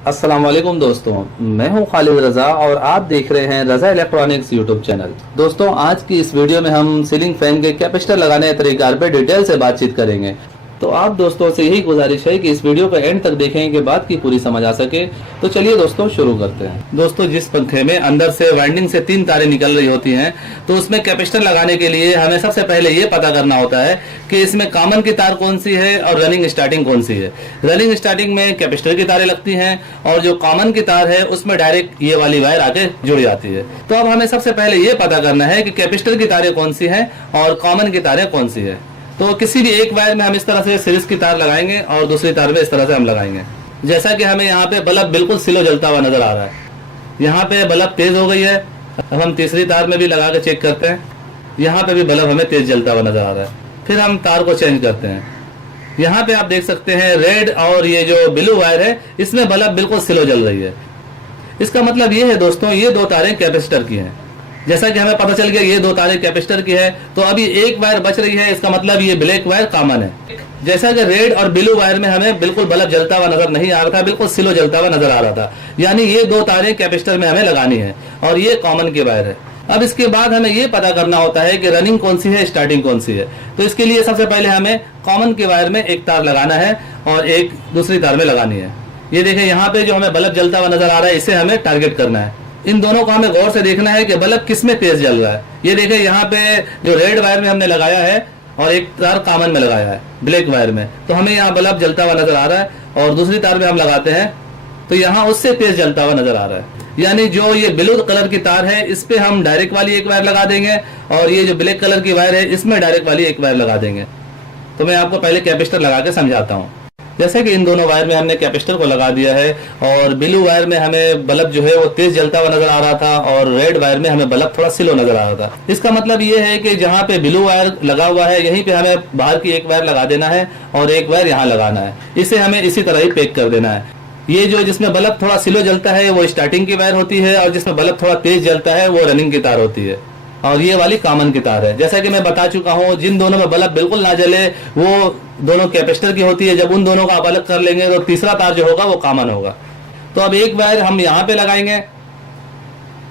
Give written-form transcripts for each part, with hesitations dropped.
अस्सलाम वालेकुम दोस्तों, मैं हूं खालिद रज़ा और आप देख रहे हैं रज़ा इलेक्ट्रॉनिक्स यूट्यूब चैनल। दोस्तों, आज की इस वीडियो में हम सीलिंग फैन के कैपेसिटर लगाने के तरीक़ार पे डिटेल से बातचीत करेंगे। तो आप दोस्तों से यही गुजारिश है कि इस वीडियो को एंड तक देखें कि बात की पूरी समझ आ सके। तो चलिए दोस्तों शुरू करते हैं। दोस्तों, जिस पंखे में अंदर से वाइंडिंग से 3 तारें निकल रही होती हैं, तो उसमें कैपेसिटर लगाने के लिए हमें सबसे पहले ये पता करना होता है कि इसमें कॉमन की तार कौन सी है और रनिंग स्टार्टिंग कौन सी है। रनिंग स्टार्टिंग में कैपेसिटर की तारें लगती हैं और जो कॉमन की तार है उसमें डायरेक्ट ये वाली वायर आके जुड़ जाती है। तो अब हमें सबसे पहले ये पता करना है कि कैपेसिटर की तारें कौन सी हैं और कॉमन की तारें कौन सी है। तो किसी भी एक वायर में हम इस तरह से सीरीज की तार लगाएंगे और दूसरी तार में इस तरह से हम लगाएंगे। जैसा कि हमें यहाँ पे बल्ब बिल्कुल स्लो जलता हुआ नजर आ रहा है। यहाँ पे बल्ब तेज हो गई है। अब हम तीसरी तार में भी लगा के चेक करते हैं। यहाँ पे भी बल्ब हमें तेज जलता हुआ नजर आ रहा है। फिर हम तार को चेंज करते हैं। यहाँ पे आप देख सकते हैं रेड और ये जो ब्लू वायर है इसमें बल्ब बिल्कुल स्लो जल रही है। इसका मतलब ये है दोस्तों, ये 2 तारें कैपेसिटर की हैं। जैसा कि हमें पता चल गया ये 2 तारें कैपेसिटर की है, तो अभी एक वायर बच रही है। इसका मतलब ये ब्लैक वायर कॉमन है। जैसा कि रेड और ब्लू वायर में हमें बिल्कुल बल्ब जलता हुआ नजर नहीं आ रहा था, बिल्कुल स्लो जलता हुआ नजर आ रहा था, यानी ये 2 तारें कैपेसिटर में हमें लगानी है और ये कॉमन की वायर है। अब इसके बाद हमें ये पता करना होता है कि रनिंग कौन सी है, स्टार्टिंग कौन सी है। तो इसके लिए सबसे पहले हमें कॉमन के वायर में एक तार लगाना है और एक दूसरी तार में लगानी है। ये देखें, यहाँ पे जो हमें बल्ब जलता हुआ नजर आ रहा है इसे हमें टारगेट करना है। इन दोनों को हमें गौर से देखना है कि बल्ब किस में तेज जल रहा है। ये देखें, यहाँ पे जो रेड वायर में हमने लगाया है और एक तार कॉमन में लगाया है ब्लैक वायर में, तो हमें यहाँ बल्ब जलता हुआ नजर आ रहा है। और दूसरी तार में हम लगाते हैं तो यहाँ उससे तेज जलता हुआ नजर आ रहा है। यानी जो ये ब्लू कलर की तार है इस पे हम डायरेक्ट वाली एक वायर लगा देंगे और ये जो ब्लैक कलर की वायर है इसमें डायरेक्ट वाली एक वायर लगा देंगे। तो मैं आपको पहले कैपेसिटर लगा के समझाता हूँ। जैसे कि इन दोनों वायर में हमने कैपेसिटर को लगा दिया है और ब्लू वायर में हमें बल्ब जो है वो तेज जलता हुआ नजर आ रहा था और रेड वायर में हमें बल्ब थोड़ा स्लो नजर आ रहा था। इसका मतलब ये है कि जहाँ पे ब्लू वायर लगा हुआ है यहीं पे हमें बाहर की एक वायर लगा देना है और एक वायर यहाँ लगाना है। इसे हमें इसी तरह ही पैक कर देना है। ये जो जिसमें बल्ब थोड़ा स्लो जलता है वो स्टार्टिंग की वायर होती है और जिसमें बल्ब थोड़ा तेज जलता है वो रनिंग की तार होती है और ये वाली कॉमन की तार है। जैसा कि मैं बता चुका हूँ, जिन दोनों में बल्ब बिल्कुल ना जले वो दोनों कैपेसिटर की होती है। जब उन दोनों को आप अलग कर लेंगे तो तीसरा तार जो होगा वो कॉमन होगा। तो अब एक वायर हम यहाँ पे लगाएंगे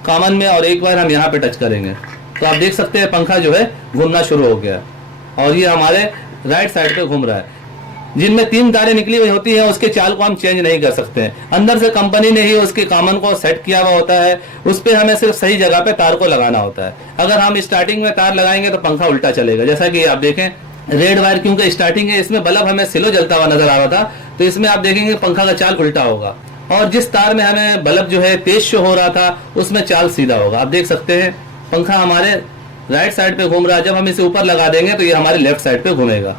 कॉमन में और एक वायर हम यहाँ पे टच करेंगे। तो आप देख सकते हैं पंखा जो है घूमना शुरू हो गया और ये हमारे राइट साइड पे घूम रहा है। जिनमें 3 तारें निकली हुई होती हैं उसके चाल को हम चेंज नहीं कर सकते हैं। अंदर से कंपनी ने ही उसके कॉमन को सेट किया हुआ होता है। उस पे हमें सिर्फ सही जगह पे तार को लगाना होता है। अगर हम स्टार्टिंग में तार लगाएंगे तो पंखा उल्टा चलेगा। जैसा कि आप देखें, रेड वायर क्योंकि स्टार्टिंग है इसमें बल्ब हमें स्लो जलता हुआ नजर आ रहा था, तो इसमें आप देखेंगे पंखा का चाल उल्टा होगा। और जिस तार में हमें बल्ब जो है तेज शो हो रहा था उसमें चाल सीधा होगा। आप देख सकते हैं पंखा हमारे राइट साइड पे घूम रहा है। जब हम इसे ऊपर लगा देंगे तो ये हमारे लेफ्ट साइड पे घूमेगा।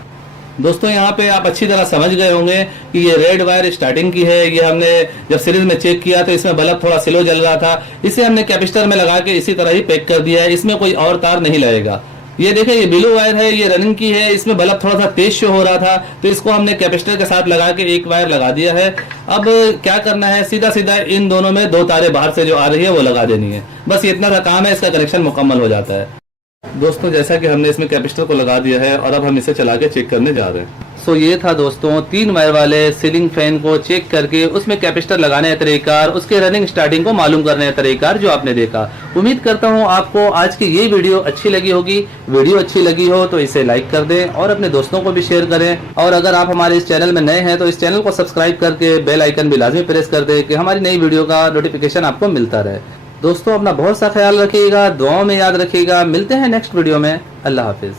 दोस्तों, यहाँ पे आप अच्छी तरह समझ गए होंगे कि ये रेड वायर स्टार्टिंग की है। ये हमने जब सीरीज में चेक किया तो इसमें बल्ब थोड़ा स्लो जल रहा था। इसे हमने कैपेसिटर में लगा के इसी तरह ही पैक कर दिया है। इसमें कोई और तार नहीं लगेगा। ये देखें, ये ब्लू वायर है, ये रनिंग की है। इसमें बल्ब थोड़ा सा तेज शो हो रहा था तो इसको हमने कैपेसिटर के साथ लगा के एक वायर लगा दिया है। अब क्या करना है, सीधा सीधा इन दोनों में 2 तारें बाहर से जो आ रही है वो लगा देनी है। बस इतना सा काम है, इसका कनेक्शन मुकम्मल हो जाता है। दोस्तों, जैसा कि हमने इसमें कैपेसिटर को लगा दिया है और अब हम इसे चला के चेक करने जा रहे हैं। सो ये था दोस्तों 3 वायर वाले सीलिंग फैन को चेक करके उसमें कैपेसिटर लगाने का तरीकार, उसके रनिंग स्टार्टिंग को मालूम करने का तरीकार जो आपने देखा। उम्मीद करता हूँ आपको आज की ये वीडियो अच्छी लगी होगी। वीडियो अच्छी लगी हो तो इसे लाइक कर दें और अपने दोस्तों को भी शेयर करें। और अगर आप हमारे इस चैनल में नए हैं तो इस चैनल को सब्सक्राइब करके बेल आइकन भी लाजमी प्रेस कर दें कि हमारी नई वीडियो का नोटिफिकेशन आपको मिलता रहे। दोस्तों, अपना बहुत सा ख्याल रखिएगा, दुआओं में याद रखिएगा। मिलते हैं नेक्स्ट वीडियो में। अल्लाह हाफिज।